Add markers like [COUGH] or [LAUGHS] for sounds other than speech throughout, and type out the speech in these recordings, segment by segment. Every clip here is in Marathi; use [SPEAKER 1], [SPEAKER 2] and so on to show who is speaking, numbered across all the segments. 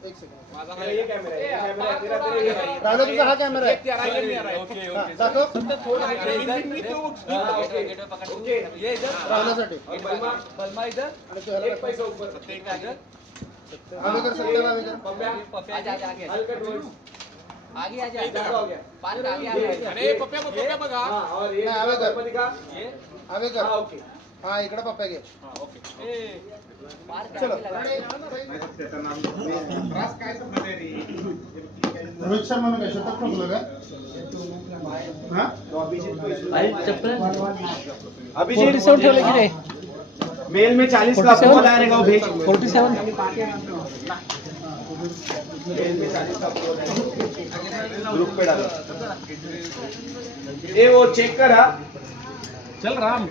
[SPEAKER 1] एक सेकंड
[SPEAKER 2] माझा
[SPEAKER 3] तेरा ये कैमरा है, ये कैमरा है, तेरा तेरा ये है।
[SPEAKER 1] राजा तुझा हा कॅमेरा आहे.
[SPEAKER 2] ओके
[SPEAKER 1] हा,
[SPEAKER 2] ओके.
[SPEAKER 1] दाखव.
[SPEAKER 3] ओके.
[SPEAKER 2] ये इधर
[SPEAKER 1] राजासाठी.
[SPEAKER 3] और बलमा,
[SPEAKER 2] बलमा इधर
[SPEAKER 1] आणि तू ह्याला
[SPEAKER 3] एक
[SPEAKER 1] दाखव.
[SPEAKER 3] पैसा ऊपर.
[SPEAKER 2] इधर
[SPEAKER 1] आवेकर सत्य
[SPEAKER 2] आजा आगे. आगे आगे
[SPEAKER 3] ये,
[SPEAKER 2] आगे
[SPEAKER 3] ये,
[SPEAKER 2] अरे पप्या पप्या बघा.
[SPEAKER 3] हाँ, और ये
[SPEAKER 1] नहीं, आवे कर।
[SPEAKER 3] गणपति का?
[SPEAKER 2] ये
[SPEAKER 1] आवेकर
[SPEAKER 3] हाँ, ओके.
[SPEAKER 1] हा इकडे पप्पा घे
[SPEAKER 2] हा ओके ए पार्क
[SPEAKER 1] चलो
[SPEAKER 2] आगे लगा
[SPEAKER 1] रोहित शर्मा ने काय शतक ठोकलं का हा
[SPEAKER 3] अभिषेक रिसोर्ट ठेवलं की रे मेल में चालीस का अप्रूवल आएगा वो भेज फोर्टी सेवन मेल में चालीस का अप्रूवल आएगा ग्रुप पे डालो ये वो चेक कर हाँ चल राम.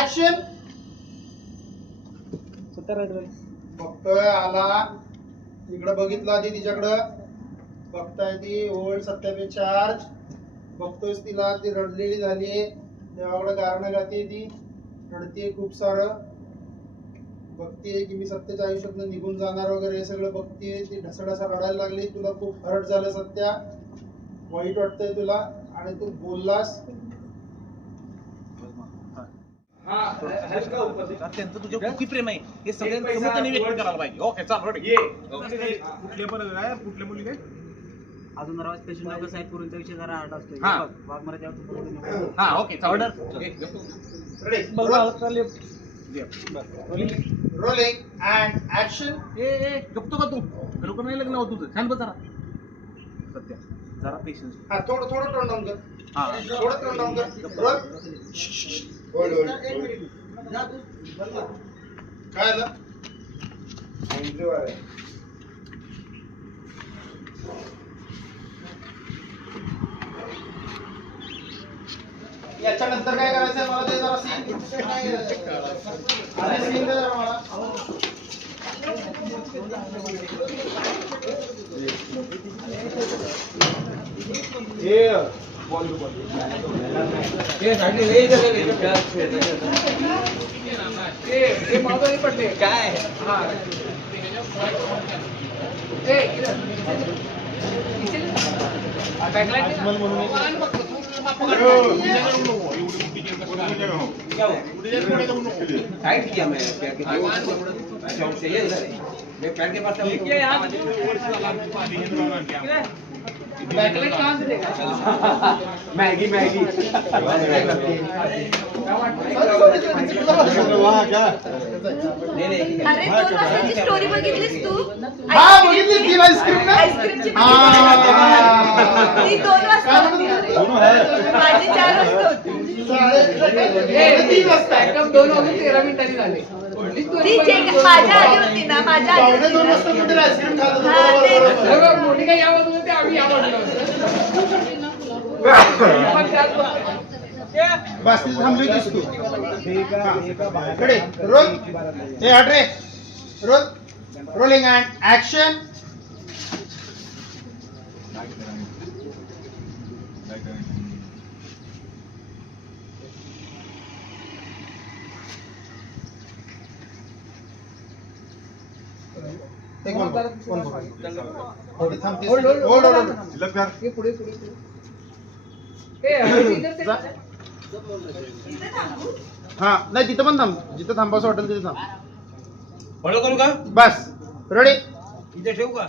[SPEAKER 1] ऍक्शन बघतोय आला. इकडे बघितलं आधी तिच्याकडं. बघताय ती ओल्ड सत्यापे चार्ज बघतोयस तिला ती रडलेली झाली. देवाकडे गारणं गाते ती. रडते खूप सारं. बघते की मी सत्याच्या आयुष्यातनं निघून जाणार वगैरे हे सगळं बघते ती ढसढसा रडायला लागली. तुला खूप हर्ट झालं सत्या. वाईट वाटतंय तुला. आणि तू बोललास.
[SPEAKER 3] हाँ
[SPEAKER 4] त्यांचं तुझ्या किती प्रेम आहे. हे सगळ्यांना व्यक्त करायला पाहिजे. ओके चाल रेडी.
[SPEAKER 3] ये.
[SPEAKER 4] कुठले पण काय कुठल्या मुली काय
[SPEAKER 5] अजून जरा पेशंट कसं आहे पूर्वीचा विषय जरा हार्ड असतो
[SPEAKER 4] हा.
[SPEAKER 5] वाघमाराच्या बाबतीत
[SPEAKER 4] हा okay
[SPEAKER 5] Order.
[SPEAKER 1] Rolling and action
[SPEAKER 4] ए ए गप्तो का तू? खरोखर नाही लग्न होत तुझं. छान जरा. सत्य जरा पेशन्स
[SPEAKER 1] हा थोडं थोडं टोन डाऊन कर.
[SPEAKER 4] हा.
[SPEAKER 1] थोडं टोन डाऊन कर. रोल होल्ड होल्ड काय आलं?
[SPEAKER 3] एंट्री वाला
[SPEAKER 1] याच्यानंतर काय करायचं मला ते जरा सीन अरे सीन दे जरा मला.
[SPEAKER 3] ये बॉल बॉल.
[SPEAKER 2] साइड ले ले ए ए माझा नाही पडले. काय? हा. ए बॅकलाइट साइड किया मैं पैर के शौक से ये इधर मैं पैर के पास ये यार बैकलाइट कहां से देगा मैगी। मैगी। [LAUGHS] [LAUGHS] [LAUGHS]
[SPEAKER 6] अरे दोन वाजताची स्टोरी बघितलीस तू
[SPEAKER 1] हा बघितली ती आईस्क्रीम ना
[SPEAKER 6] आईस्क्रीमची ती दोन वाजता होती माझी चार वाजता होती
[SPEAKER 1] तीन वाजता
[SPEAKER 2] एकदम दोन वाजून तेरा मिनिटांनी झाले
[SPEAKER 6] ती जे माझ्या आधी होती ना माझ्या आधी
[SPEAKER 1] दोन वाजता कुठे आईस्क्रीम खात होतो.
[SPEAKER 6] हा, ते-.
[SPEAKER 2] मोनिका या बाजूला होते आम्ही त्याच [LAUGHS]
[SPEAKER 1] बस तिथे थांबली होतीस तू रोल हे हट रे रोल रोलिंग अँड ऍक्शन एक
[SPEAKER 2] होल्ड, होल्ड,
[SPEAKER 1] होल्ड.
[SPEAKER 2] होल्ड. पुढे पुढे पुढे. इधर से
[SPEAKER 1] जा. हा नाही तिथं पण थांब. जिथं थांबावं वाटेल तिथे थांब.
[SPEAKER 4] फॉलो करू का?
[SPEAKER 1] बस. रेडी
[SPEAKER 4] इथे ठेवू का?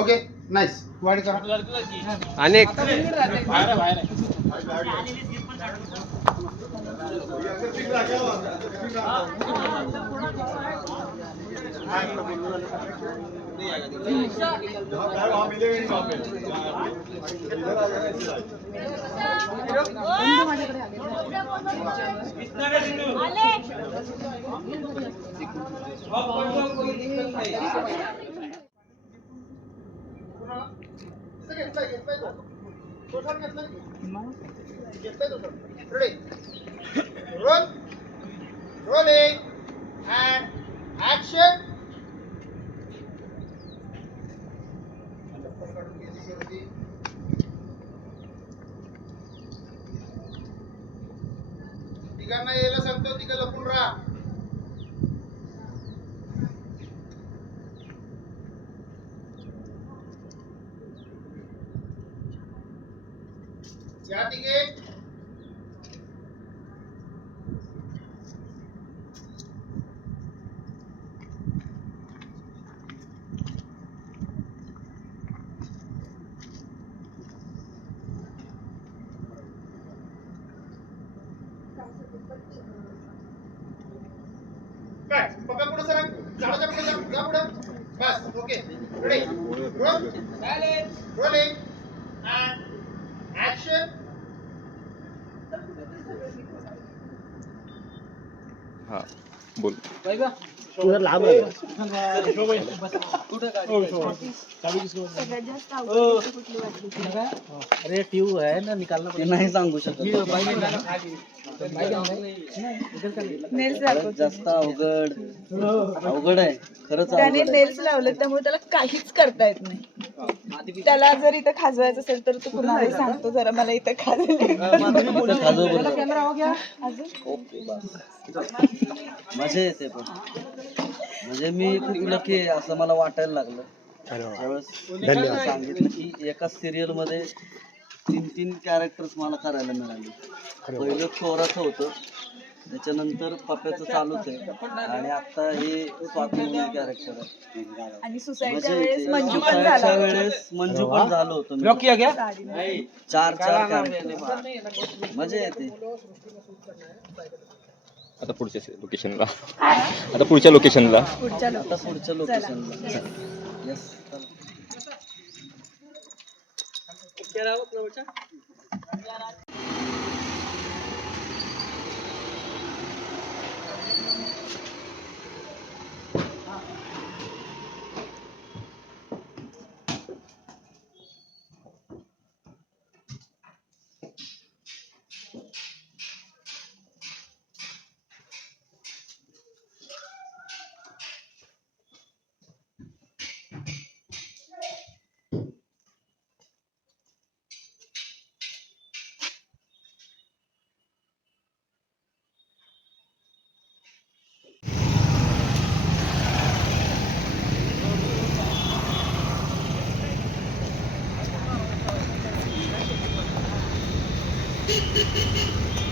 [SPEAKER 1] ओके नाईस वाढ करा.
[SPEAKER 3] अनेक
[SPEAKER 4] बाहेर आहे, बाहेर आहे.
[SPEAKER 1] रेडी रोल रोलिंग ऍक्शन काढून घे तिच्यावरती. तिघांना यायला सांगतो तिघं लपून राहा. तिघे काय? पप्पा पुढे सर झाडाच्या पुढे जा पुढे. बस. Okay. Ready roll rolling and action
[SPEAKER 7] हा बोल.
[SPEAKER 6] कुठली वाटली
[SPEAKER 5] अरे ट्यूब आहे ना निकालना नाही सांगू शकत. जास्त अवघड. अवघड आहे. खरंच
[SPEAKER 6] त्याने नेल्स लावले त्यामुळे त्याला काहीच करता येत नाही. त्याला जर इथं खाजवायचं असेल तर तू कुणाला सांगतो जरा मला इथं खाजवले
[SPEAKER 5] खाजव मजा येते पण. म्हणजे मी खूप लकी आहे असं मला वाटायला लागलं. त्यावेळेस सांगितलं की एका सिरियलमध्ये तीन तीन कॅरेक्टर्स मला करायला मिळाले. पहिलं चोराचं होतं त्याच्यानंतर पप्याचं चालूच आहे. आणि आता हे स्वाती म्हणून कॅरेक्टर आहे.
[SPEAKER 6] आणि सुसाईडच्या वेळेस. मंजू पण
[SPEAKER 5] सुसाईडच्या
[SPEAKER 6] झाला
[SPEAKER 5] वेळेस मंजू पण झालं होतं मी. चार चार कॅरेक्टर मजा येते
[SPEAKER 7] आता पुढच्या लोकेशनला आता पुढच्या लोकेशनला
[SPEAKER 6] पुढच्या
[SPEAKER 5] पुढच्या लोकेशनला येस
[SPEAKER 3] ハハハハ!